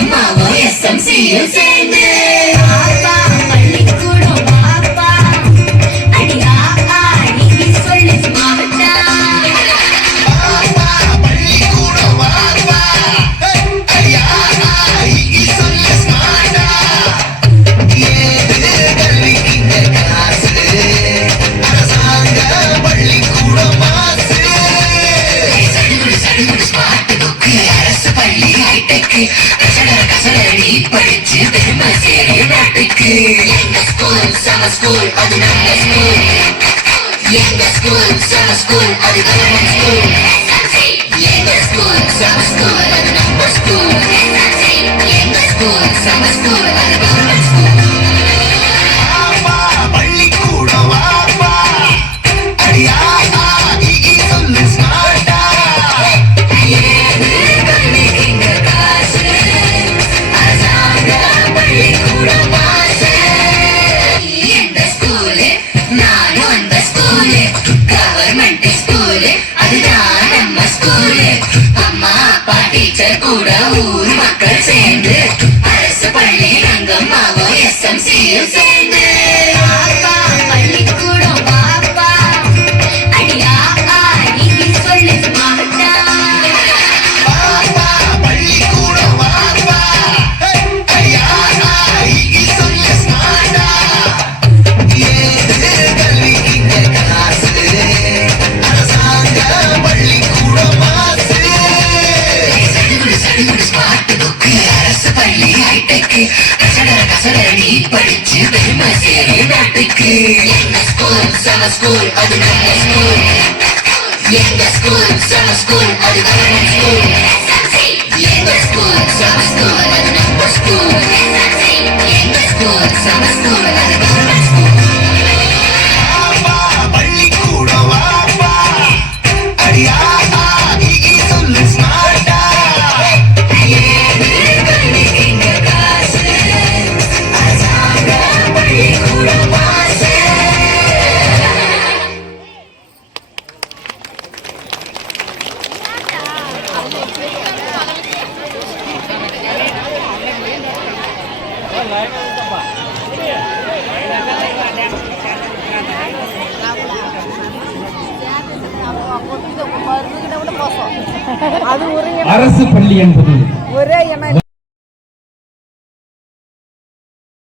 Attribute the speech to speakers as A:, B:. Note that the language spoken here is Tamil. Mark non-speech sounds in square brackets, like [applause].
A: Мамо, я сам сію цей படிச்சு பெருமை சேரு நாட்டுக்கு. எங்க school, summer school, அது நம்ம school. எங்க ஸ்கூல் சம ஸ்கூல் அது கவர்மெண்ட் ஸ்கூல் எங்க ஸ்கூல் சம ஸ்கூல் அது நம்ம ஸ்கூல் எங்க ஸ்கூல் சம ஸ்கூல் டீச்சர் கூட ஊர் மக்கள் சேர்ந்து அரசு பள்ளி ரங்கம்மாவோ எஸ்எம்சியும் சேர்ந்து பெருமை சேரு நாட்டுக்கு. எங்க ஸ்கூல் சம ஸ்கூல் அது நம்ம ஸ்கூல் எங்க ஸ்கூல் சம ஸ்கூல் அது கவர்மெண்ட் ஸ்கூல் எங்க ஸ்கூல் சம ஸ்கூல் அது நம்ம ஸ்கூல் எங்க ஸ்கூல் சம ஸ்கூல் அது கவர்மெண்ட் ஸ்கூல் [laughs]
B: அரசு பள்ளி என்பது
C: ஒரே